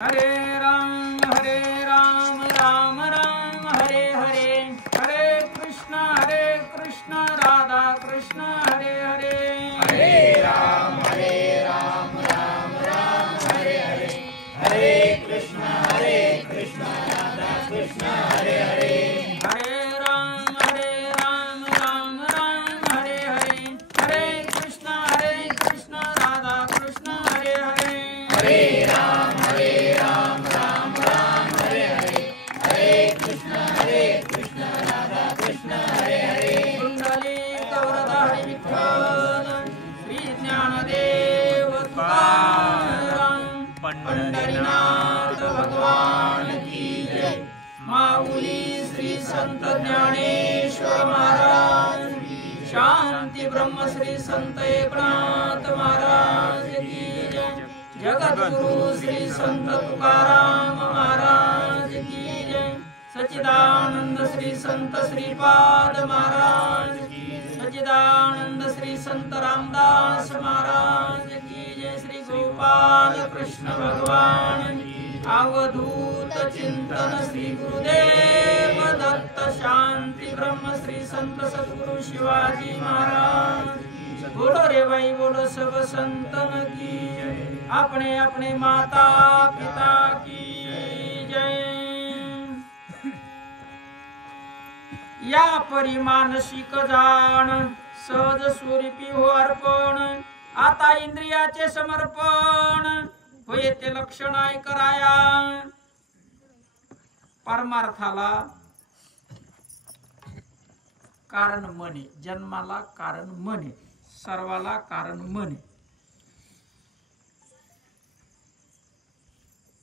हरे राम राम राम हरे हरे, हरे कृष्ण राधा कृष्ण हरे हरे। हरे राम राम राम हरे हरे, हरे कृष्ण राधा कृष्ण हरे हरे। हरे राम राम राम हरे हरे, हरे कृष्ण राधा कृष्ण हरे हरे। हरे राम राम हरे हरे, हरे कृष्ण राधा कृष्ण हरे हरे। कुंडली गौरदा हरि विठ्ठल, श्री ज्ञानदेव तुकाराम, पंढरीनाथ भगवान की जय। माऊली श्री संत ज्ञानेश्वर महाराज की, शांती ब्रह्म श्री संत एकनाथ महाराज की जय। जगद्गुरु श्री संत तुकाराम महाराज की जय। सच्चिदानंद श्री संत श्रीपाद महाराज की, सच्चिदानंद श्री संत रामदास महाराज की जय। श्री गोपाल कृष्ण भगवान की, अवधूत चिंतन श्री गुरुदेव दत्त। शांति ब्रह्म श्री संत सद्गुरु शिवाजी महाराज। बोलो रे भाई बोलो सब संतन की जय। अपने अपने माता पिता की जय। या परिमानसिक जाण, सहज स्वरूपी हो अर्पण। आता इंद्रियाचे समर्पण, होय ते लक्षण कराया। परमार्थाला कारण मने, जन्माला कारण मने, सर्वाला कारण मने।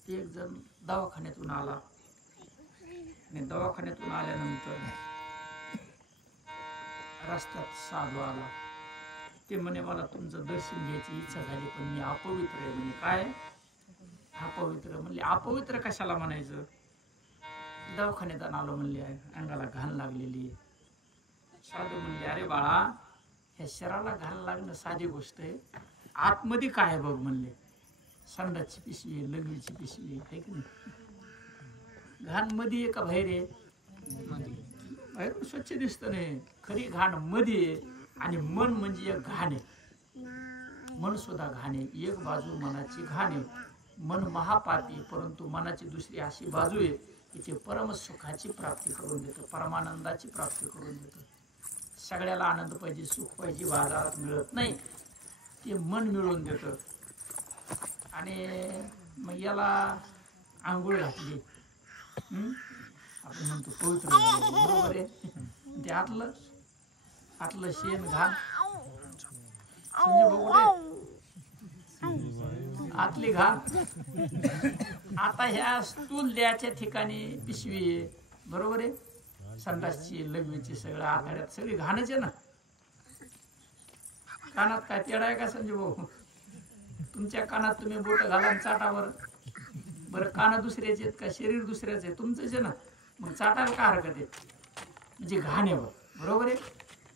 एक जण दवाखान्यातून आला आणि दवाखान्यातून आल्यानंतर रस्त्यात साधू आला। ते म्हणे मला तुमचं दर्शन घ्यायची इच्छा झाली, पण मी अपवित्र आहे म्हणे। काय अपवित्र? म्हणले अपवित्र कशाला म्हणायचं, दवाखान्यात आलो म्हणले, अंगाला घाण लागलेली आहे। साधू म्हणले अरे बाळा, ह्या शरीराला घाण लागणं साधी गोष्ट आहे, आतमध्ये काय आहे बघ म्हणले। संडासची पिशवी आहे, लघवीची पिशवी आहे की नाही? घाण मध्ये आहे का बाहेर आहे? बाहेरून स्वच्छ दिसतं नाही, खरी घाण मध्ये आहे। आणि मन म्हणजे एक घाण आहे, मन सुद्धा घाण आहे। एक बाजू मनाची घाण आहे, मन महापापी, परंतु मनाची दुसरी अशी बाजू आहे की ते परम सुखाची प्राप्ती करून देतं, परमानंदाची प्राप्ती करून देतं। सगळ्याला आनंद पाहिजे, सुख पाहिजे, बाजारात मिळत नाही, ते मन मिळवून देतं। आणि मग याला आंघोळ घातली, आपण म्हणतो पवित्र झालं, बरोबर आहे। ते आतलं शेण घाण आतली घाण। आता ह्या स्थूल द्याच्या ठिकाणी पिशवी आहे, बरोबर आहे। संडासची लघवीची सगळं आतड्यात सगळी घाणच आहे ना। कानात काय तेडा आहे का संजय भाऊ? तुमच्या कानात तुम्ही बोट घाला चाटावर, बरं कान दुसऱ्याचे आहेत का शरीर दुसऱ्याचे आहे? तुमचंच आहे ना, मग चाटायला का हरकत आहे? म्हणजे घाण आहे बरोबर आहे।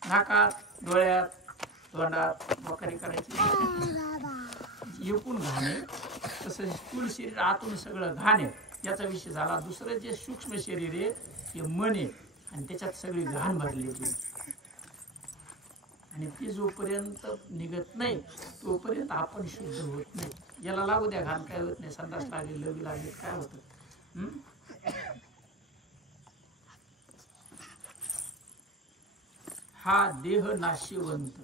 नाकात, डोळ्यात, तोंडात बकरी करायची, एकूण घाण आहे। तसं स्थूल शरीर आतून सगळं घाण आहे, याचा विषय झाला। दुसरं जे सूक्ष्म शरीर आहे ते मन आहे, आणि त्याच्यात सगळी घाण भरलेली, आणि ती जोपर्यंत निघत नाही तोपर्यंत आपण शुद्ध होत नाही। याला लागू द्या घाण, काय होत नाही। संडास लागली, लघवी लागली, काय होतं? हा देह नाशिवंत,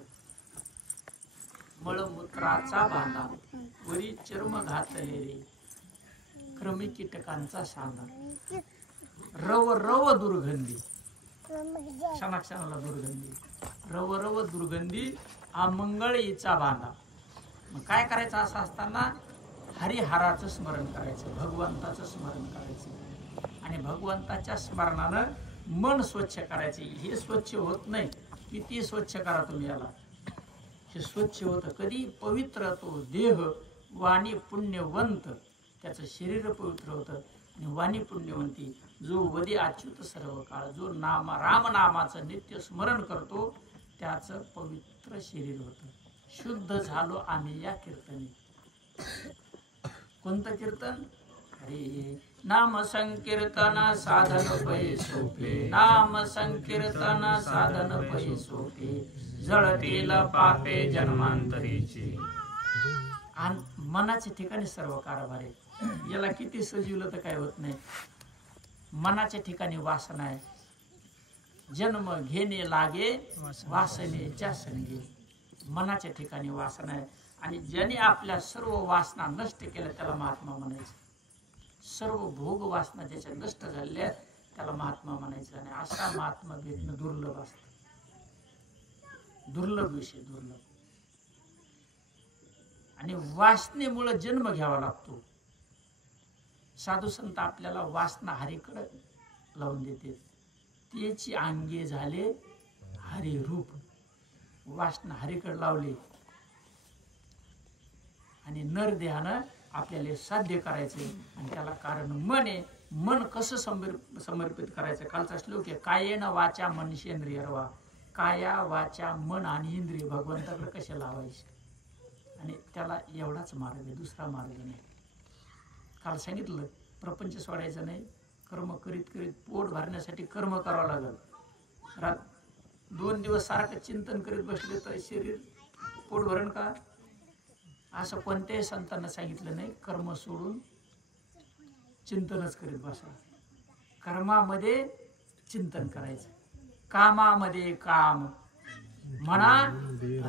मळमूत्राचा बांधा, वरी चर्म घातले रे, क्रमी कीटकांचा सांधा। रव रव दुर्गंधी, क्षणाक्षणाला दुर्गंधी, रव रव दुर्गंधी, अमंगळीचा बांधा। मग काय करायचं असं असताना? हरिहराचं स्मरण करायचं, भगवंताचं स्मरण करायचं, आणि भगवंताच्या स्मरणानं मन स्वच्छ करायचे। हे स्वच्छ होत नाही, किती स्वच्छ करा तुम्ही याला, हे स्वच्छ होतं कधी? पवित्र तो देह, वाणी पुण्यवंत, त्याचं शरीर पवित्र होतं, आणि वाणी पुण्यवंती। जो वदी अच्युत सर्व काळ, जो रामनामाचं नित्य स्मरण करतो त्याचं पवित्र शरीर होतं। शुद्ध झालो आम्ही या कीर्तनी। कोणतं कीर्तन? हरी नाम संकीर्तन साधन पै सोपे, नाम संकीर्तन साधन पै सोपे, जळतील पापे जन्मांतरीची. मनाच्या ठिकाणी सर्व कारभार आहे. याला किती सजीवलं तर काय होत नाही. मनाच्या ठिकाणी वासना आहे. जन्म घेणे लागे वासनेच्या संगी. मनाच्या ठिकाणी वासना आहे आणि ज्याने आपल्या सर्व वासना नष्ट केल्या त्याला महात्मा म्हणायचं. सर्व भोग वासना ज्याच्या नष्ट झालेल्या त्याला महात्मा म्हणायचं. आणि असा महात्मा भेटणं दुर्लभ असतं. दुर्लभ विषय, दुर्लभ. आणि वासनेमुळे जन्म घ्यावा लागतो. साधू संत आपल्याला वासना हरीकडे लावून देते. त्याची अंगे झाले हरिरूप. वासना हरीकडे लावली आणि नरदेहानं आपल्याला साध्य करायचे. आणि त्याला कारण मन आहे. मन कसं समर्पित करायचं. कालचा श्लोक आहे, कायेन वाचा मनशेंद्रियर्वा. काया वाचा मन आणि इंद्रिय भगवंताकडे कसे लावायचे. आणि त्याला एवढाच मार्ग आहे, दुसरा मार्ग नाही. काल सांगितलं प्रपंच सोडायचं नाही. कर्म करीत करीत पोट भरण्यासाठी कर्म करावं लागल. 2 दिवस सारखं चिंतन करीत बसले तर शरीर पोट भरण का. असं कोणत्याही संतांना सांगितलं नाही. कर्म सोडून चिंतनच करीत बसा. कर्मामध्ये चिंतन करायचं. कामामध्ये काम म्हणा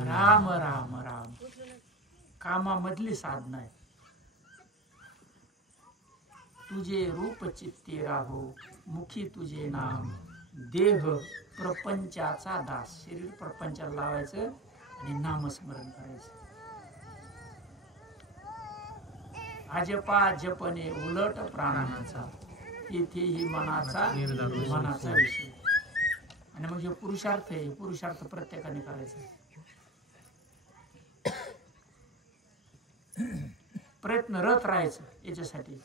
राम राम राम. कामामधली साधना आहे. तुझे रूप चित्ते राहो मुखी तुझे नाम. देह प्रपंचाचा दास. शरीर प्रपंचाला लावायचं आणि नामस्मरण करायचं. अजपा जपणे उलट प्राणांचा. इथेही मनाचा विषय. आणि मग हे पुरुषार्थ आहे. पुरुषार्थ प्रत्येकाने करायचा. प्रयत्नरत राहायचं याच्यासाठी.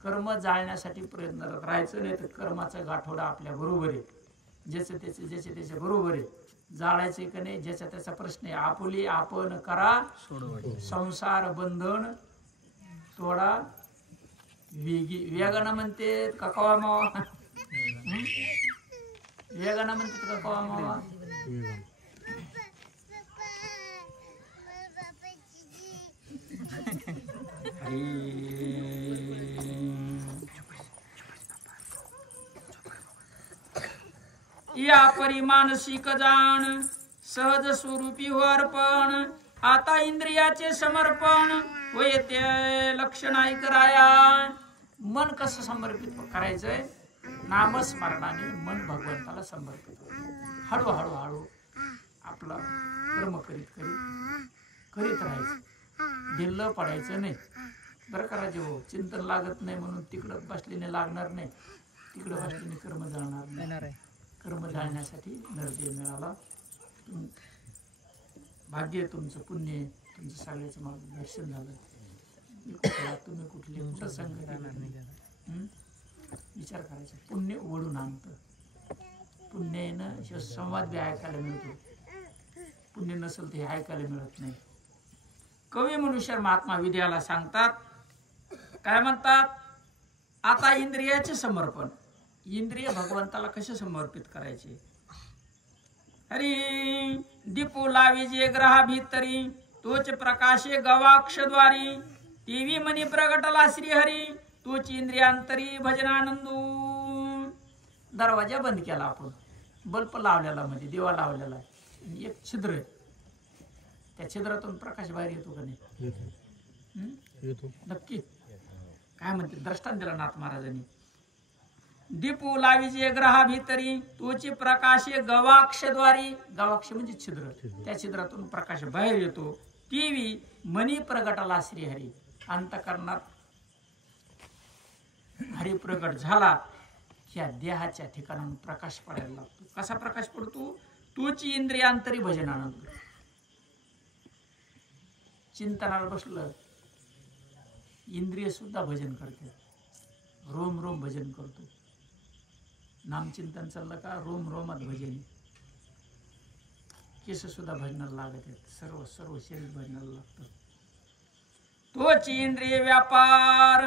कर्म जाळण्यासाठी प्रयत्नरत राहायचं. नाही तर कर्माचा गाठोडा आपल्या बरोबर आहे. ज्याचे त्याचे बरोबर आहे. जाळायचे का नाही ज्याचा त्याचा प्रश्न आहे. आपुली आपण करा संसार बंधन तोडा वेगानं म्हणते का कवा मावा. वेगानं म्हणते का कवा मावा. या परी मानसिक जाण सहज स्वरूपी हो अर्पण. आता इंद्रियाचे समर्पण होय ते लक्षण ऐकराया. मन कसं समर्पित करायचंय. नामस्मरणाने मन भगवंताला समर्पित होतं. हळूहळू हळू आपलं कर्म करीत राहायचं. ढिल्लं पडायचं नाही. बरं करायचे हो. चिंतन लागत नाही म्हणून तिकडं बसलेने लागणार नाही. तिकडं बसलेने कर्म जाणार नाही. कर्म जाळण्यासाठी नरदेह मिळाला. भाग्य तुमचं, पुण्य तुमचं. सगळ्याचं मार्गदर्शन झालं. तुम्ही कुठले कुठं संघ राहणार नाही. विचार करायचा. पुण्य ओढून आणतं. पुण्यानं हे संवाद बी ऐकायला मिळतो. पुण्य नसेल तर हे ऐकायला मिळत नाही. कवी मनुष्य महात्मा विद्याला सांगतात. काय म्हणतात. आता इंद्रियाचे समर्पण. इंद्रिय भगवंताला कसे समर्पित करायचे. हरी दीपो लावी जे ग्रहा भीतरी तोच प्रकाशे गवाक्षद्वारी. तेवी मनी प्रगटला श्रीहरी तोच इंद्रियांतरी भजनानंदू. दरवाजा बंद केला आपण. बल्ब लावलेला मध्ये दिवा लावलेला आहे. एक छिद्र आहे. त्या छिद्रातून प्रकाश बाहेर येतो का नाही. नक्की. काय म्हणते दृष्टांत दिला नाथ महाराजांनी. दीपो लावीजे ग्रहा भीतरी तोची प्रकाशे गवाक्षद्वारी. गवाक्ष म्हणजे छिद्र. त्या छिद्रातून प्रकाश बाहेर येतो. टीव्ही मनी प्रगटला श्रीहरी. अंतःकरणात हरी प्रगट झाला. ह्या देहाच्या ठिकाणाहून प्रकाश पडायला लागतो. कसा प्रकाश पडतो. तोची इंद्रियांतरी भजनानंद. चिंतनाला बसलं इंद्रिय सुद्धा भजन करते. रोम रोम भजन करतो. नामचिंतन चाललं का रोम रोमात भजन. केस सुद्धा भजनाला लागत आहेत. सर्व शरीर भजनाला लागतं. तोच इंद्रिय व्यापार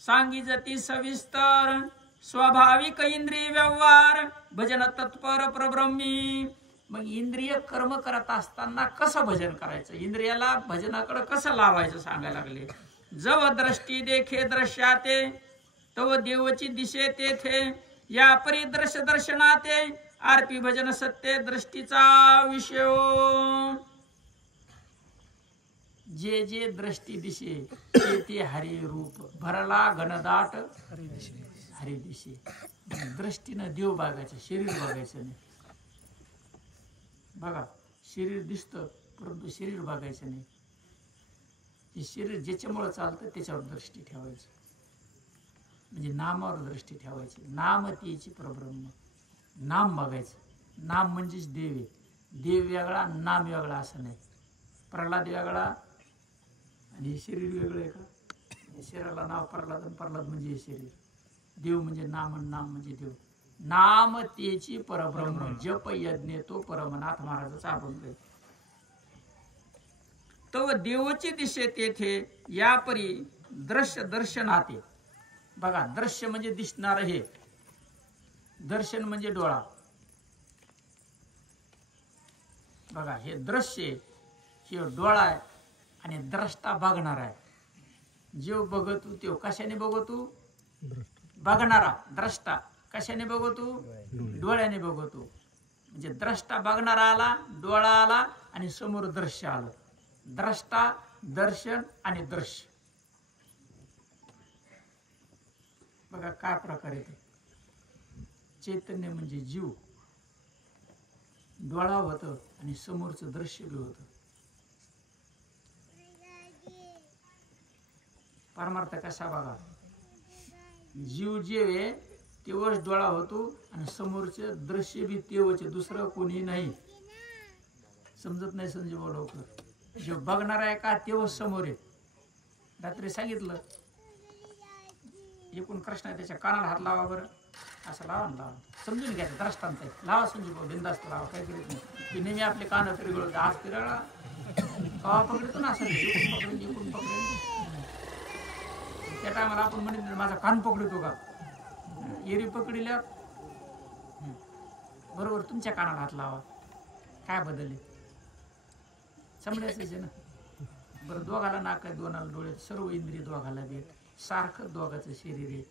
सांगिजती सविस्तर स्वाभाविक इंद्रिय व्यवहार भजन तत्पर परब्रह्मी. मग इंद्रिय कर्म करत असताना कसं भजन करायचं, इंद्रियाला भजनाकडे कसं लावायचं सांगायला लागले. जव दृष्टी देखे दृश्याते तव देवची दिशे तेथे या परी दृश्य दर्शनाते आरपी भजन सत्य दृष्टीचा विषय. जे जे दृष्टी दिशे ते ते हरी रूप भरला घनदाट हरी दिशे. दृष्टीनं देव बघायचं, शरीर बघायचं नाही. बघा शरीर दिसतं परंतु शरीर बघायचं नाही. हे शरीर ज्याच्यामुळे चालतं त्याच्यावर दृष्टी ठेवायची, म्हणजे नामावर दृष्टी ठेवायची. नाम त्याची परब्रह्म, नाम बघायचं. नाम म्हणजेच देव आहे. देव वेगळा नाम वेगळा असं नाही. प्रल्हाद वेगळा आणि हे शरीर वेगळं आहे का? या शरीराला नाव प्रल्हाद आणि प्रल्हाद म्हणजे हे शरीर. देव म्हणजे नाम आणि नाम म्हणजे देव. नाम त्याची परब्रह्म जप यज्ञ तो परमनाथ महाराजाचा अभंग आहे. तव देवची दिशे तेथे या परी दृश्य दर्शनाते. बघा दृश्य म्हणजे दिसणार, हे दर्शन म्हणजे डोळा. बघा हे दृश्य हे डोळा आहे आणि द्रष्टा बघणार आहे. जो बघतो तो कशाने बघतो? बघणारा द्रष्टा कशाने बघतो? डोळ्याने बघतो. म्हणजे द्रष्टा बघणारा आला, डोळा आला आणि समोर दृश्य आलं. द्रष्टा दर्शन आणि दृश्य. बघा काय प्रकार आहे ते. चैतन्य म्हणजे जीव, डोळा होतं आणि समोरचं दृश्य बी होतं. परमार्थ कसा बघा, जीव जे आहे तेव्हाच डोळा होतो आणि समोरचे दृश्य बी तेव्हाचे, दुसरं कोणी नाही. समजत नाही संजीव लवकर. जो बघणार आहे का तेव्हाच समोर आहे. रात्री सांगितलं एकूण कृष्ण त्याच्या कानाला हात लावा बरं, असं लावा ना, लावा समजून घ्यायचं द्रष्टांत आहे. लावा संजीव बिंदास्त लावा, काही करीत नाही. की नेहमी आपले कान फिरगळत आज फिरगळा कवा पकडतो ना, असं एकूण पकडेल. त्या टायमाला आपण म्हणत माझा कान पकडतो का, एरी पकडल्या बरोबर तुमच्या कानाला हात लावा. काय बदलले समजायचं ना. बरं दोघाला नाक आहे, दोनाला डोळे, सर्व इंद्रिय दोघाला देत, सारखं दोघाचं शरीर आहे.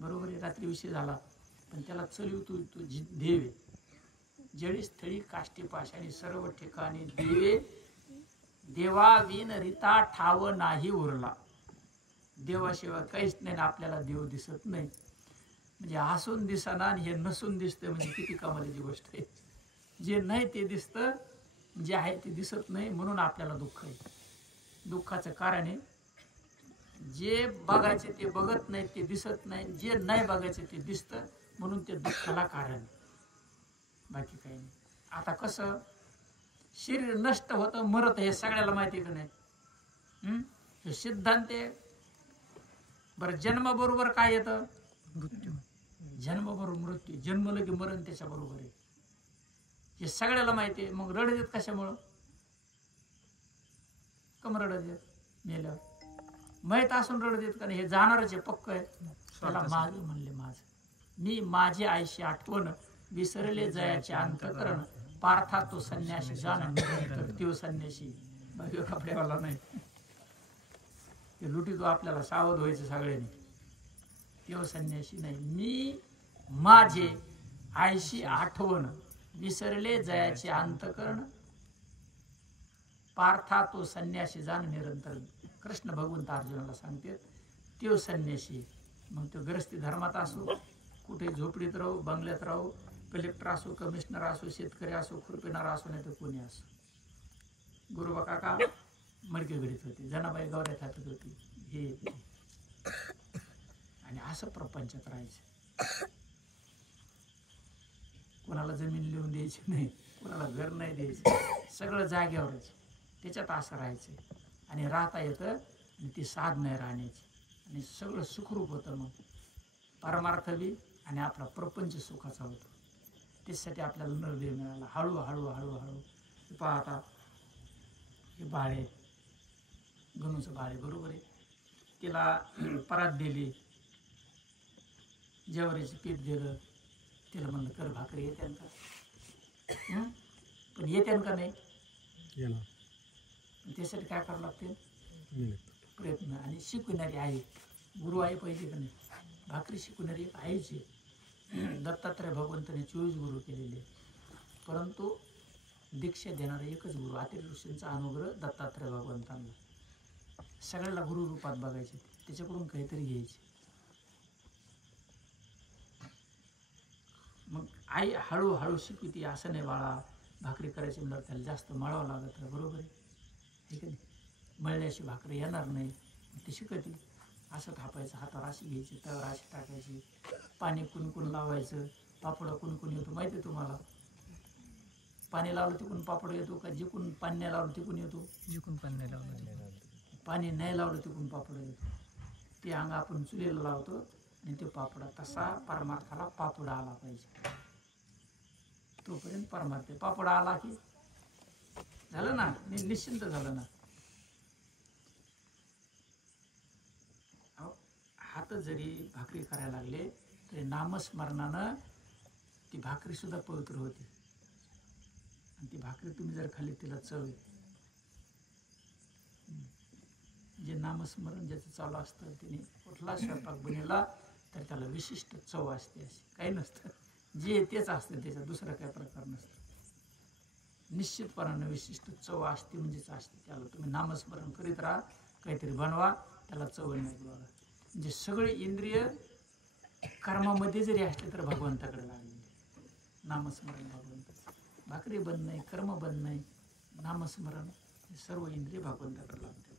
बरोबर आहे. रात्री विषय झाला पण त्याला चलिव तू देव आहे. जळी स्थळी काष्टी पाशाने सर्व ठिकाणी देवे देवा विन रीता ठाव नाही उरला. देवाशिवाय काहीच नाही ना, आपल्याला देव दिसत नाही. म्हणजे हसून दिसना आणि हे नसून दिसतं, म्हणजे किती कमालीची गोष्ट आहे. जे नाही ते दिसतं, जे आहे ते दिसत नाही, म्हणून आपल्याला दुःख आहे. दुःखाचं कारण आहे जे बघायचे ते बघत नाही, ते दिसत नाही. जे नाही बघायचे ते दिसतं, म्हणून ते दुःखाला कारण, बाकी काही नाही. आता कसं शरीर नष्ट होतं, मरत, हे सगळ्याला माहिती का नाही? हे सिद्धांत आहे. बरं जन्म बरोबर काय येतं? मृत्यू. जन्म बरोबर मृत्यू, जन्मलं की मरण त्याच्या बरोबर आहे. हे सगळ्याला माहिती आहे. मग रडत येत कशामुळं? कम रडत येत मेल्यावर? माहीत असून रडत येत का नाही? हे जाणारच आहे, पक्क आहे. त्याला माझं म्हणले, माझं मी माझी आईशी आठवण विसरले जयाचे अंतकरण पार्था तो संन्यासी जाण तो संन्यासी. बाकी कपड्यावाला नाही. ते लुटी तो आपल्याला सावध व्हायचं सगळ्यांनी. तो संन्यासी नाही. मी माझे आईशी आठवण विसरले जयाचे अंतकरण पार्था तो संन्यासी जाण निरंतर. कृष्ण भगवंत अर्जुनाला सांगते तो संन्यासी. मग तो ग्रस्ती धर्मात असो, कुठे झोपडीत राहू, बंगल्यात राहू, कलेक्टर असो, कमिशनर असो, शेतकरी असो, खुरपिणार असो, नाही तर कोणी असो. गुरुबा काका मडके घडीत होते, जनाबाई गौऱ्या थापीत होती, हे आणि असं प्रपंचात राहायचं. कोणाला जमीन लिहून द्यायची नाही, कोणाला घर नाही द्यायचं, सगळं जाग्यावरच. त्याच्यात असं राहायचं आणि राहता येतं आणि ती साध नाही राहण्याची आणि सगळं सुखरूप होतं. मग परमार्थ बी आणि आपला प्रपंच सुखाचा होतो. त्याच्यासाठी आपल्याला निर्णय मिळाला. हळूहळू हळूहळू पाहता हे बाळे, गणूचं बाळे बरोबर आहे. तिला परात दिली, ज्वारीचं पीठ दिलं, तिला म्हणलं कर भाकरी येत्यान का? पण येत्यान का नाही? त्यासाठी काय करावं लागते? प्रयत्न. आणि शिकवणारी आई, गुरु आई पाहिजे का नाही? भाकरी शिकवणारी एक आईच आहे. दत्तात्रय भगवंताने 24 गुरु केलेले, परंतु दीक्षा देणारा एकच गुरु, आतिर्य ऋषींचा अनुग्रह दत्तात्रय भगवंतांना. सगळ्याला गुरु रूपात बघायचे, त्याच्याकडून काहीतरी घ्यायचे. मग आई हळूहळू शिकवते, असं नाही बाळा, भाकरी करायची म्हणलं त्याला जास्त मळावं लागत, बरोबर आहे ठीक आहे. मळल्याशी भाकरी येणार नाही, ती शिकवते. असं थापायचं, हातावर अशी घ्यायची, तव्यावर अशी टाकायची, पाणी कुणकुण लावायचं. पापड कुणकुण येतो माहिती आहे तुम्हाला? पाणी लावलं तिकून पापड येतो का जिकून पाणी नाही लावलं तिकून येतो? जिकून पाणी नाही लावलं, पाणी नाही लावलं तिकून पापड येतो. ते अंग आपण चुलीला लावतो आणि तो पापड, तसा परमार्थाला पापड आला पाहिजे, तोपर्यंत परमार्थ. पापड आला की झालं ना, निश्चिंत झालं ना. हात जरी भाकरी करायला लागले तरी नामस्मरणानं ती भाकरी सुद्धा पवित्र होती. आणि ती भाकरी तुम्ही जर खाल्ली तिला चव येते. जे नामस्मरण ज्याचं चालू असतं त्याने कुठला स्वयंपाक बनवला तर त्याला विशिष्ट चव असते. अशी काही नसतं, जे तेच असतं, त्याचा दुसरा काही प्रकार नसतं. निश्चितपणानं विशिष्ट चव असते म्हणजेच असते. त्याला तुम्ही नामस्मरण करीत राहा, काहीतरी बनवा, त्याला चव नाही बघा. म्हणजे सगळे इंद्रिय कर्मामध्ये जरी असले तर भगवंताकडे लागले. नामस्मरण भगवंताचं, भाकरी बंद नाही, कर्म बंद नाही, नामस्मरण, सर्व इंद्रिय भगवंताकडे लागते.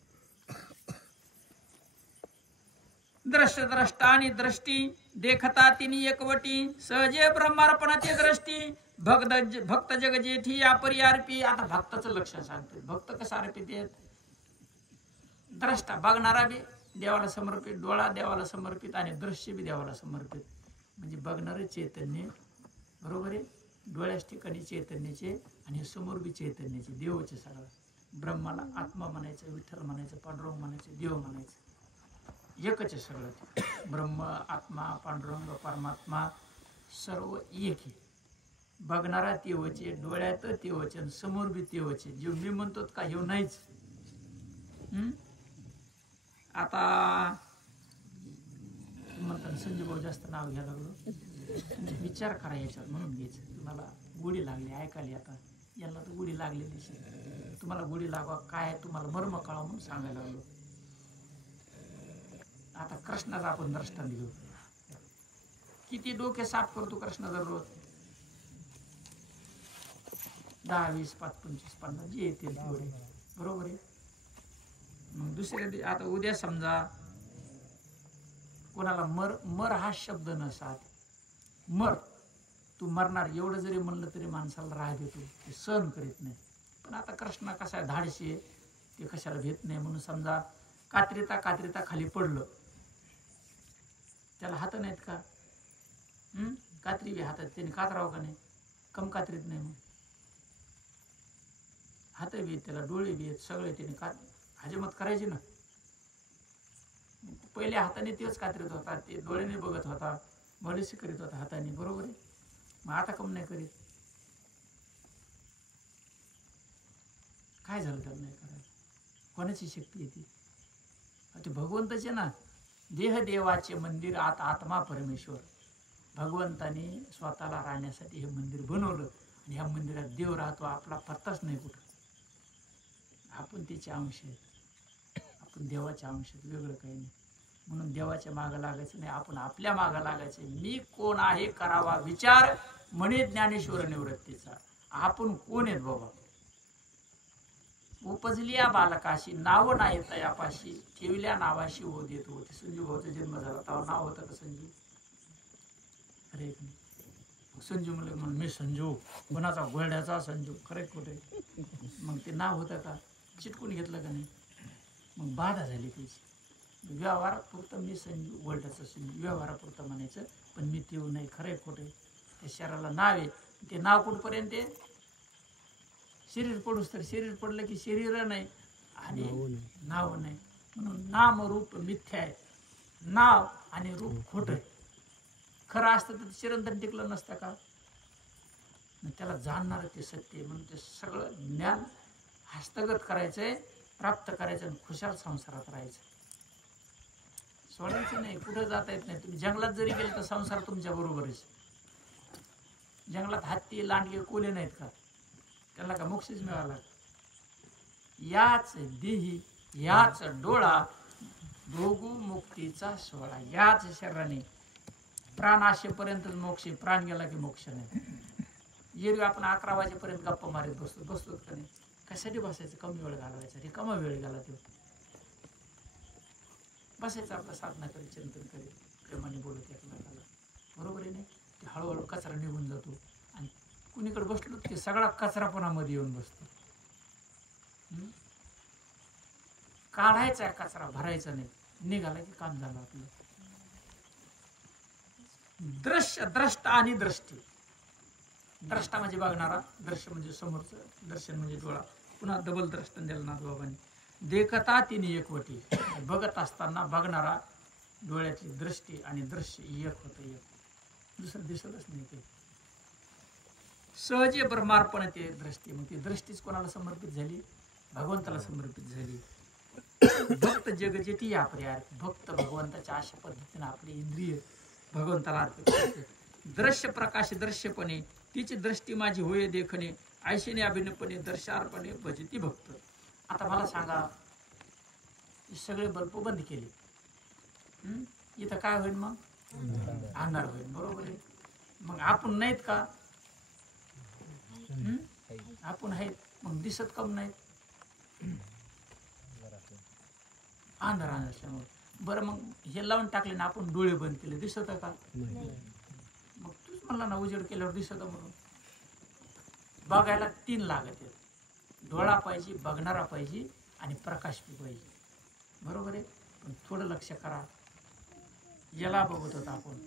दृष्ट द्रष्टा आणि दृष्टी देखता तिनी एकवटी, सहजे ब्रह्मार्पणाची दृष्टी, भक्त जग जेठी या परियार्पी. आता भक्ताचं लक्ष सांगते, भक्त कसं अर्पित आहेत? द्रष्टा बघणारा बी देवाला समर्पित, डोळा देवाला समर्पित आणि दृश्य बी देवाला समर्पित. म्हणजे बघणारे चैतन्य, बरोबर आहे, डोळ्याच ठिकाणी चैतन्याचे आणि समोर बी चैतन्याचे, देवाचे. सगळं ब्रह्माला आत्मा म्हणायचं, विठ्ठल म्हणायचं, पांडुरंग म्हणायचं, देव म्हणायचं, एकच आहे सगळं. ब्रह्म, आत्मा, पांडुरंग, परमात्मा सर्व एक आहे. बघणारा तेवचे, डोळ्यात तेवचे आणि समोर बी तेवचे. जे मी म्हणतो का हे नाहीच. आता म्हणतात संजय भाऊ जास्त नाव घ्यायला लागलो, विचार करा याच्यावर, म्हणून घ्यायचं. तुम्हाला गोडी लागली ऐकायला, आता यांना तर गोडी लागलेली, तुम्हाला गोडी लागवा काय तुम्हाला मर्म कळा म्हणून सांगायला लागलो. आता कृष्णाचा आपण दृष्टांत घेऊ. किती डोके साफ करतो कृष्ण दररोज? 10, 20, 5, 25, 50 जे येतील तेवढे, बरोबर आहे. मग दुसऱ्या आता उद्या समजा कोणाला मर हा शब्द नसात, मर, तू मरणार एवढं जरी म्हणलं तरी माणसाला राग येतो, ते सहन करीत नाही. पण आता कृष्ण कसा आहे, धाडशी, ते कशाला भेट नाही. म्हणून समजा कात्रीता खाली पडलं, त्याला हात नाहीत का? कात्री बी हातात, त्याने कातरावं का नाही? कम कात्रीत नाही, मग हात बी आहेत त्याला, डोळे बी आहेत, सगळे त्याने हजमत करायची ना. पहिल्या हाताने तेच कात्रीत होता, ते डोळ्याने बघत होता, मॉलिश करीत होता हाताने, बरोबर आहे. मग आता कम नाही करीत, काय झालं त्याला नाही करायला? कोणाची शक्ती येते? ते भगवंताचे ना. देह देवाचे मंदिर, आत आत्मा परमेश्वर. भगवंताने स्वतःला राहण्यासाठी हे मंदिर बनवलं आणि ह्या मंदिरात देव राहतो, आपला पत्ताच नाही कुठं. आपण त्याचे अंश आहेत, आपण देवाचे अंश आहेत, वेगळं काही नाही. म्हणून देवाच्या मागं लागायचं नाही, आपण आपल्या मागं लागायचे. मी कोण आहे करावा विचार, म्हणे ज्ञानेश्वर निवृत्तीचा. आपण कोण आहेत बाबा? उपजलिया बालकाशी नाव नाही तयापाशी, ठेवल्या नावाशी हो देत होते. संजू भाऊचा जन्म झाला तेव्हा नाव होतं का संजू? अरे संजू म्हणलं मी संजू, कोणाचा गोळड्याचा संजू, खरे कुठे? मग ते नाव होतं का? चिटकून घेतलं का नाही? मग बाधा झाली त्याची. व्यवहारापुरतं मी संजू, गोळड्याचा संजू व्यवहारापुरतं म्हणायचं, पण मी तेव नाही, खरे खोटे. त्या शरीराला नाव आहे, ते नाव कुठपर्यंत आहे? शरीर पडूस तर. शरीर पडलं की शरीर नाही आणि नाव नाही. म्हणून नाम रूप मिथ्या आहे, नाव आणि रूप खोट आहे. खरं असतं तर चिरंतन टिकलं नसतं का? त्याला जाणणार ते सत्य, म्हणून ते सगळं ज्ञान हस्तगत करायचंय, प्राप्त करायचं आणि खुशाल संसारात राहायचं. सोडायचं नाही, कुठं जाता येत नाही. तुम्ही जंगलात जरी गेले तर संसार तुमच्या बरोबरच. जंगलात हत्ती लांडगे कोले नाहीत का? त्याला का मोक्षच मिळाला? याच देही याच डोळा भोगू मुक्तीचा सोहळा. याच शरीराने प्राण असेपर्यंतच मोक्ष, प्राण गेला की मोक्ष नाही. एरवी आपण 11 वाजेपर्यंत गप्पा मारत बसतो का नाही? कशासाठी बसायचं? कमी वेळ घालवायचा, रिकामा वेळ घाला. तो बसायचं आपलं साधना करीत, चिंतन करीत, प्रेमाने बोलत एकमेकाला. बरोबर आहे नाही? ते हळूहळू कचरा निघून जातो आणि कुणीकडे बसलो की सगळा कचरापणामध्ये येऊन बसतो. काढायचा कचरा, भरायचा नाही. निघाला की काम झालं आपलं. दृश्य, द्रष्टा आणि दृष्टी. द्रष्टा म्हणजे बघणारा, दृश्य म्हणजे समोरचं, दर्शन म्हणजे डोळा. पुन्हा डबल दृष्टन दिलं नाथबाबांनी. देखता तिने एकवटी. बघत असताना बघणारा, डोळ्याची दृष्टी आणि दृश्य एक होतं. एक दुसरं दिसतच नाही. ते सहजे ब्रह्मार्पण ते दृष्टी. मग ती दृष्टीच कोणाला समर्पित झाली? भगवंताला समर्पित झाली. भक्त जगजेती आपले अर्थ. भक्त भगवंताच्या अशा पद्धतीने आपली इंद्रिय भगवंताला अर्पित करते. दृश्य प्रकाश दृश्यपणे तिची दृष्टी माझी होय देखणे, ऐशेने अभिनयपणे दर्शार्पणे भजती भक्त. आता मला सांगा, सगळे बल्ब बंद केले, इथं काय होईल? मग अंधार होईल. बरोबर आहे. मग आपण नाहीत का? आपण आहेत, मग दिसत कम नाहीत? अंधार असल्यामुळे. बरं, मग हे लावून टाकले ना, आपण डोळे बंद केले, दिसत का? मग तूच म्हणला ना उजेड केल्यावर दिसत म्हणून. बघायला 3 लागत आहेत. डोळा पाहिजे, बघणारा पाहिजे आणि प्रकाश बी पाहिजे. बरोबर आहे. पण थोडं लक्ष करा, याला बघतो आपण,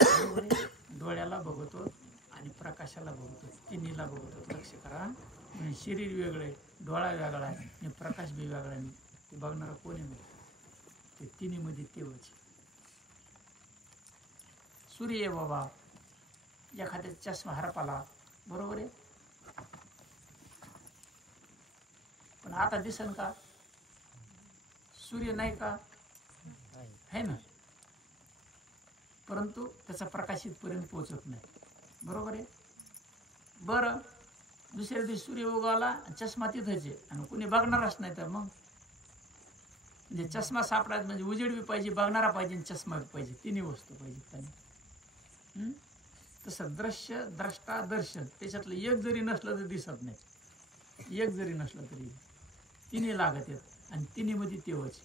बरोबर आहे, डोळ्याला बघतो आणि प्रकाशाला बघतो, तिन्हीला बघतो. लक्ष करा. म्हणजे शरीर वेगळं आहे, डोळा वेगळा आहे आणि प्रकाश बी वेगळा आहे. ते बघणारा कोणी नाही, ते तिन्हीमध्ये तेवच. सूर्य आहे बाबा, एखाद्या चष्मा हरपाला, बरोबर आहे, पण आता दिसन का? सूर्य नाही का? आहे ना, परंतु त्याचा प्रकाश इथपर्यंत पोहोचत नाही. बरोबर आहे. बरं, दुसऱ्या दिवशी सूर्य उगवला, चष्मा तिथंच आहे आणि कुणी बघणारच नाही. तर मग म्हणजे चष्मा सापडायचा म्हणजे उजेड बी पाहिजे, बघणारा पाहिजे आणि चष्मा बी पाहिजे. तिन्ही वस्तू पाहिजे त्यांनी. तसं दृश्य, द्रष्टा, दर्शन, त्याच्यातलं एक जरी नसलं तर दिसत नाही. एक जरी नसलं तरी तिन्ही लागत आहेत आणि तिन्हीमध्ये तेवच.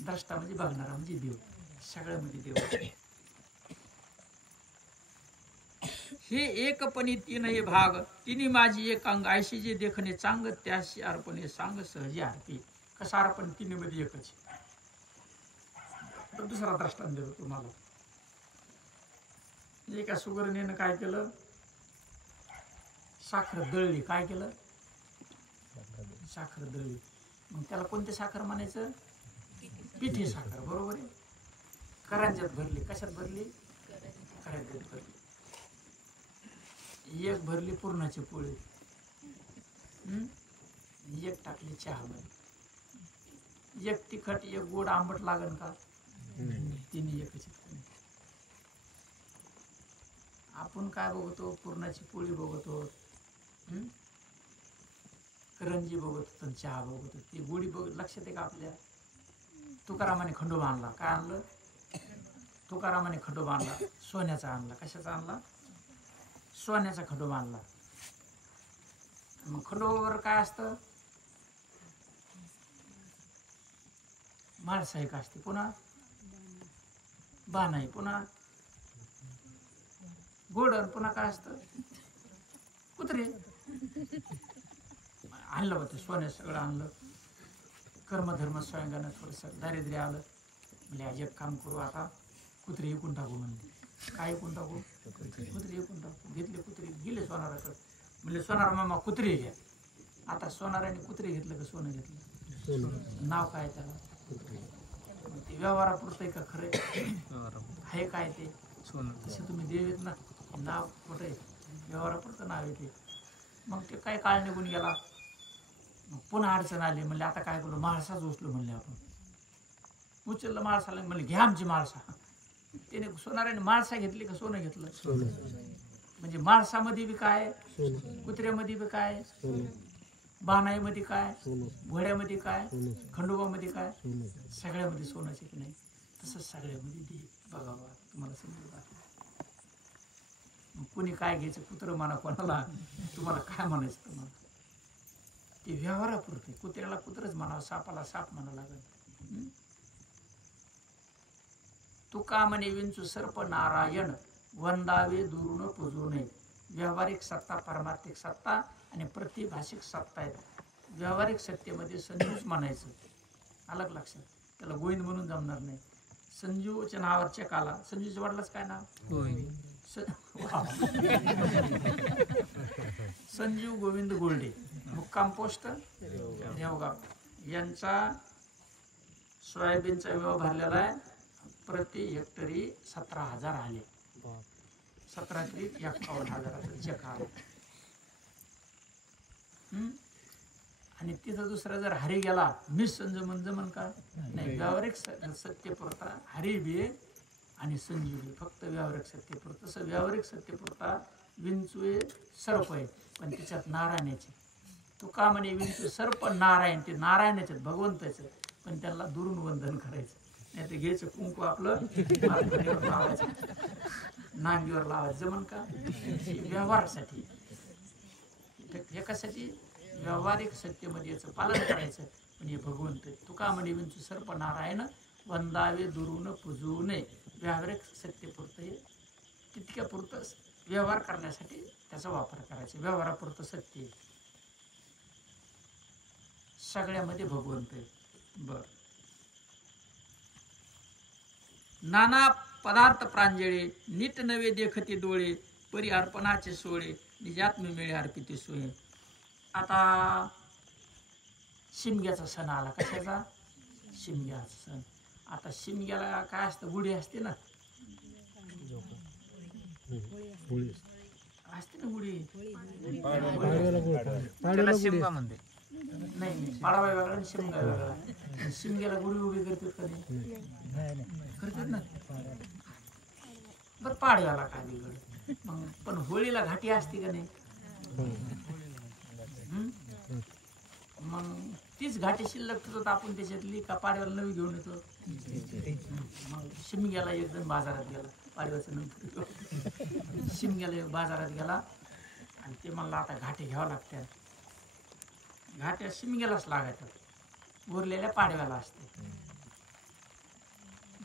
द्रष्टा म्हणजे बघणारा म्हणजे देव, सगळ्यामध्ये देव. हे एकपणी 3 भाग, तिन्ही माझी एक अंग, ऐशी जे देखणे चांग, त्याशी अर्पणे सांग सहजी आरती. कसा अर्पण? तिन्हीमध्ये एकच. तर दुसरा दृष्टांत देतो तुम्हाला. एका सुगरणीनं काय केलं? साखर दळली. काय केलं? साखर दळली. मग त्याला कोणती साखर म्हणायचं? पिठी साखर. बरोबर आहे. करंज्यात भरली. कशात भरली? करंज्यात भरली. एक भरली पुरणाची पोळी, एक टाकली चहामध्ये. एक तिखट, एक गोड, आंबट लागन का? तिन्ही एकच. आपण काय बघतो? पुरणाची पोळी बघतो, करंजी बघतो, चहा बघतो. ती गोडी बघ, लक्षात आहे का आपल्या? तुकारामाने खंडोबा आणला. काय आणलं? तुकारामाने खंडोबा आणला. सोन्याचा आणला. कशाचा आणला? सोन्याचा खंडोबा आणला. मग खंडोबावर काय असतं? माळसा एक असते, पुन्हा बाणाई, पुन्हा गोडर, पुन्हा काय असतं? कुत्रे. आणलं होतं सोन्या, सगळं आणलं. कर्मधर्म स्वयंगानं थोडंसं दारिद्र्य आलं. म्हणजे एक काम करू, आता कुत्रे विकून टाकू. म्हणजे काय विकून टाकू? कुत्रे विकून टाकू. घेतले कुत्रे, गेले सोनाराकडे. म्हणजे सोनार मामा कुत्रे घ्या. आता सोनाराने कुत्रे घेतलं का सोनं घेतलं? नाव काय त्याला? मग ते व्यवहारापुरतं आहे का खरं आहे काय ते? तसे तुम्ही देव आहेत ना, नाव कुठं आहे? व्यवहारापुरतं नाव आहे ते. मग ते काय काळ निघून गेला. मग पुन्हा अडचण आली. म्हणले आता काय करू? माळसाच उचलू म्हणले आपण. उचललं माळसाला. म्हणले घ्या आमची माळसा. त्याने सोनाराने माळसा घेतली का सोनं घेतलं? म्हणजे माळसामध्ये बी काय, कुत्र्यामध्ये बी काय, बाणाईमध्ये काय, घोड्यामध्ये काय, खंडोबामध्ये काय, सगळ्यामध्ये सोनंच की नाही. तसंच सगळ्यामध्ये दे बघावा, तुम्हाला समजून दाखवा. मग कोणी काय घ्यायचं, कुत्रं म्हणा कोणाला, तुम्हाला काय म्हणायचं तुम्हाला. ते व्यवहारापुरते. कुत्र्याला कुत्रच म्हणावं, सापाला साप म्हणा लागेल. तुका म्हणे विंचू सर्प नारायण, वंदावे दुरून पूजू नये. व्यावहारिक सत्ता, पारमार्थिक सत्ता आणि प्रतिभाषिक सत्ता आहेत. व्यावहारिक सत्तेमध्ये संजूच म्हणायचं, अलग लक्षात. त्याला गोविंद म्हणून जमणार नाही. संजूच्या नावाच्या काला, संजूच्या वडिलाच काय नाव? संजीव गोविंद गोल्डे, मुक्काम पोस्ट देवगाव. यांचा सोयाबीनचा विमा भरलेला आहे. प्रति हेक्टरी 17,000 आले. 17,51,000 चेक आला. आणि तिथं दुसरा जर हरी गेला, निसंजमन जमन का? नाही. व्यावहारिक सत्यपुरता हरी बी आणि संजीव बी, फक्त व्यावहारिक सत्यपुरता. तसं व्यावहारिक सत्यपुरता विंचू सर्प आहे, पण त्याच्यात नारायणाचे. तुका म्हणे विंचू सर्प नारायण, ते नारायणाचे भगवंताचे, पण त्यांना दुरून वंदन करायचं. नाही ते घ्यायचं कुंकू आपलं लावायचं, नांगीवर लावायचं. जमन का? व्यवहारासाठी. एकासाठी व्यावहारिक सत्यमध्ये याचं पालन करायचं, पण हे भगवंत. तुका म्हणे विंचू सर्प नारायण, वंदावे दुरून पूजू नये. व्यावहारिक सत्यपुरतं हे तितक्यापुरतं व्यवहार करण्यासाठी त्याचा वापर करायचा. व्यवहारापुरतं सत्य सगळ्यामध्ये भगवंत आहे. बर. नाना पदार्थ प्रांजळे, नीट नवे देखते डोळे, परी अर्पणाचे सोळे, निजात मिळे अर्पिते सोये. आता शिमग्याचा सण आला. कशाचा? शिमग्याचा सण. आता शिमग्याला काय असतं? गुढी असते ना, असते ना गुढी. त्याला शिमगा म्हणते. नाही, पाडावा वेगळा आणि शिमगा वेगळा. शिमग्याला गुढी उभी करतात का नाही? करतात ना. बरं, पाडव्याला काय बिघड? मग पण होळीला घाटी असते का नाही? मग तीच घाटी शिल्लक ठेवतो आपण त्याच्यातली, का पाडव्याला नवी घेऊन येतो? मग शिमग्याला एक जण बाजारात गेला, पाडव्याचं नंतर शिमग्याला बाजारात गेला आणि ते म्हणला आता घाटे घ्यावं लागतात. घाट्या शिमग्यालाच लागायतात, उरलेल्या पाडव्याला असते.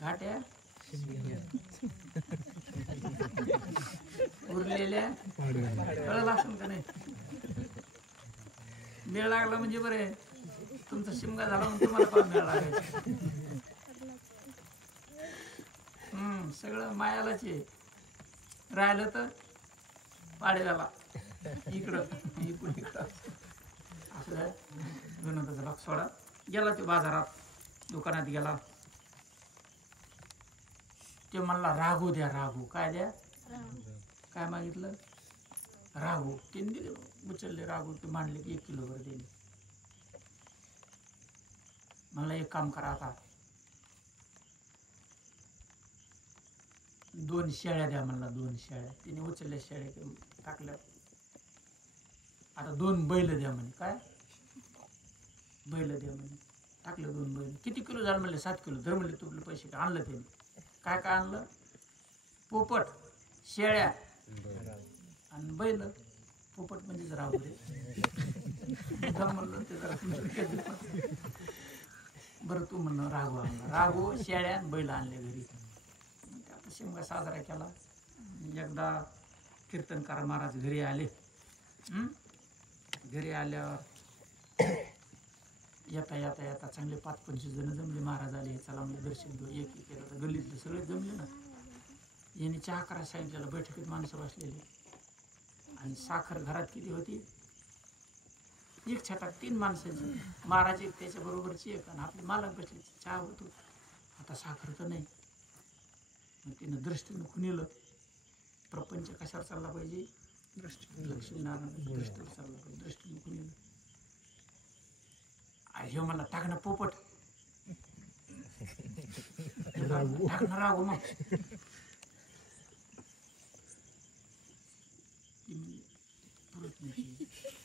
घाट्या उरलेल्या कळलं असेल का नाही? मेळ लागला म्हणजे बरं आहे. तुमचा शिमगा झाला म्हणून तुम्हाला पण मेळ लागायचा. सगळं मायालाच आहे. राहिलं तर पाडव्याला इकडं इकडं असं विनोदाचा भाग सोडा. गेला तो बाजारात, दुकानात गेला. ते म्हणला राघू द्या, राघू. काय द्या? काय मागितलं? राघू. तीन दिले, उचलले राघू. ते मांडले की 1 किलोभर दिले. म्हणला एक काम करा, आता 2 शेळ्या द्या म्हणला. 2 शेळ्या. तिने उचलल्या शेळ्या टाकल्या. आता 2 बैल द्या म्हणे. काय? बैल द्या म्हणे. टाकलं 2 बैल. किती किलो झालं म्हणले? 7 किलो. धर म्हणले तुपले पैसे. आणलं त्याने. काय काय आणलं? पोपट, शेळ्या आणि बैल. पोपट म्हणजेच राघू रे. म्हणलं ते जरा बरं, तू म्हणलं राघू आणला. राघू, शेळ्या आणि बैल आणले घरी. आता शिमगा साजरा केला. एकदा कीर्तनकार महाराज घरी आले. घरी आल्यावर येता येता येता चांगले 5-25 जण जमले. महाराज आले. चला म्हणजे दर्शन घेऊ. एक एक केलं तर गल्लीतले सगळे जमले ना. यांनी चहा करा सांगितलेलं. बैठकीत माणसं बसलेली आणि साखर घरात किती होती? एक छटाक 3 माणसाची, महाराज एक त्याच्या बरोबरची एक आणि आपले मालक बसले, चहा होतो. आता साखर तर नाही. मग तिनं दृष्टीनं खुनिलं. प्रपंच कशावर चालला पाहिजे? लक्ष्मीनारायण दृष्टीवर चालला पाहिजे. दृष्टीनं खुनिलं. हे मला टाकणं पोपट, टाकणं राहू मग.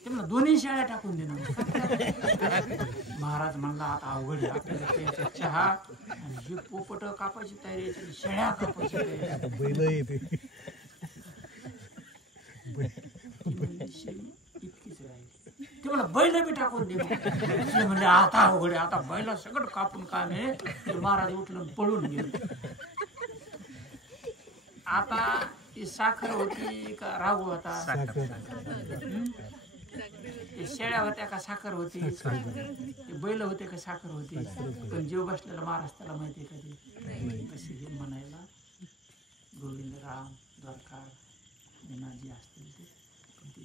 ते म्हणलं दोन्ही शेळ्या टाकून देणार. महाराज म्हणला आता अवघड आहे, आपल्याला प्यायचा चहा आणि हे पोपट कापायची तयारी आहे, शेळ्या कापायची तयारी. इतकीच राहिली. ते मला बैल बी टाकून दे. म्हणजे आता अवघड आहे, आता बैला सगळं कापून काम आहे. महाराज उठलं पळून गेले. आता ती साखर होती का राहू होता? ते शेळ्या होत्या का साखर होती? ते बैल होते का साखर होती? पण जीव बसलेला महाराज त्याला माहिती आहे कधी कशी हे म्हणायला गोविंद राम द्वारका जी असतील ते पण ती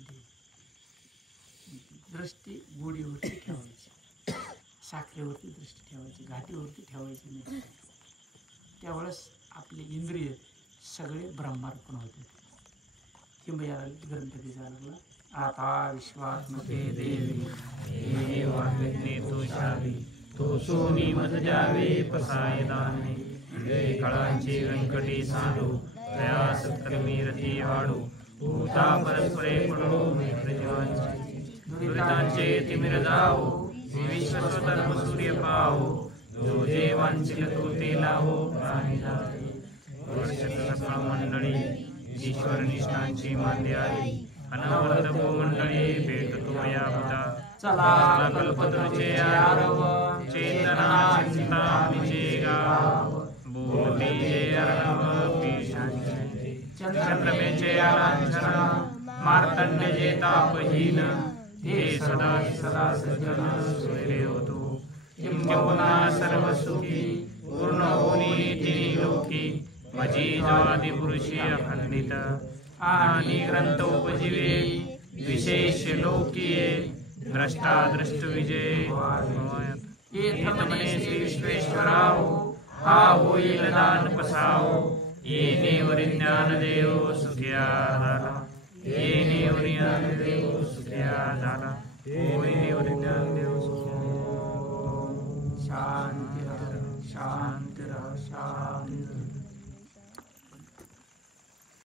दृष्टी गोडीवरती ठेवायची, साखरेवरती दृष्टी ठेवायची, घाटीवरती ठेवायची नाही. त्यावेळेस आपले इंद्रिय सगळे ब्रह्मार्पण होते. किंबयाला ग्रंथ दिसायला लागला. आता विश्वात्मके देवी हे वाग्ने तुषावी तो सोनी मज जावे पसाय दाने जय कळांची व्यंकटी सांडू प्रयास कर्मी रती वाढू भूता परस्परे पडो मैत्रजीवांचे दुरितांचे तिमिर जावो विश्वस्वधर्म सूर्य पावो जो जे वांछिल तो ते लावो प्राणी जाते वर्षत सकळ मंडळी ईश्वर निष्ठांची मांदी आली अनवरत भूमंडळी भेटतो या बुधा चला कल्पतरुचे आरव चेतना चिंता आमचे गाव बोलती जे अर्णव पीशांचे चंद्रमेचे आलांछन मार्तंड जे तापहीन हे सदा सदा सज्जन सोयरे होतो किंबहुना सर्व सुखी पूर्ण होनी तिन्ही लोकी मजी जवादी पुरुषी अखंडित आणि ग्रंथ उपजीवे विशेष लोकीये द्रष्टा दृष्ट विजय म्हणे श्री विश्वेश्वराव हा होईल दान पसावो येणेवरी ज्ञानदेव सुखिया झाला येणेवरी ज्ञानदेव सुखिया झाला येणेवरी ज्ञानदेव सुखिया शांती शांती शांती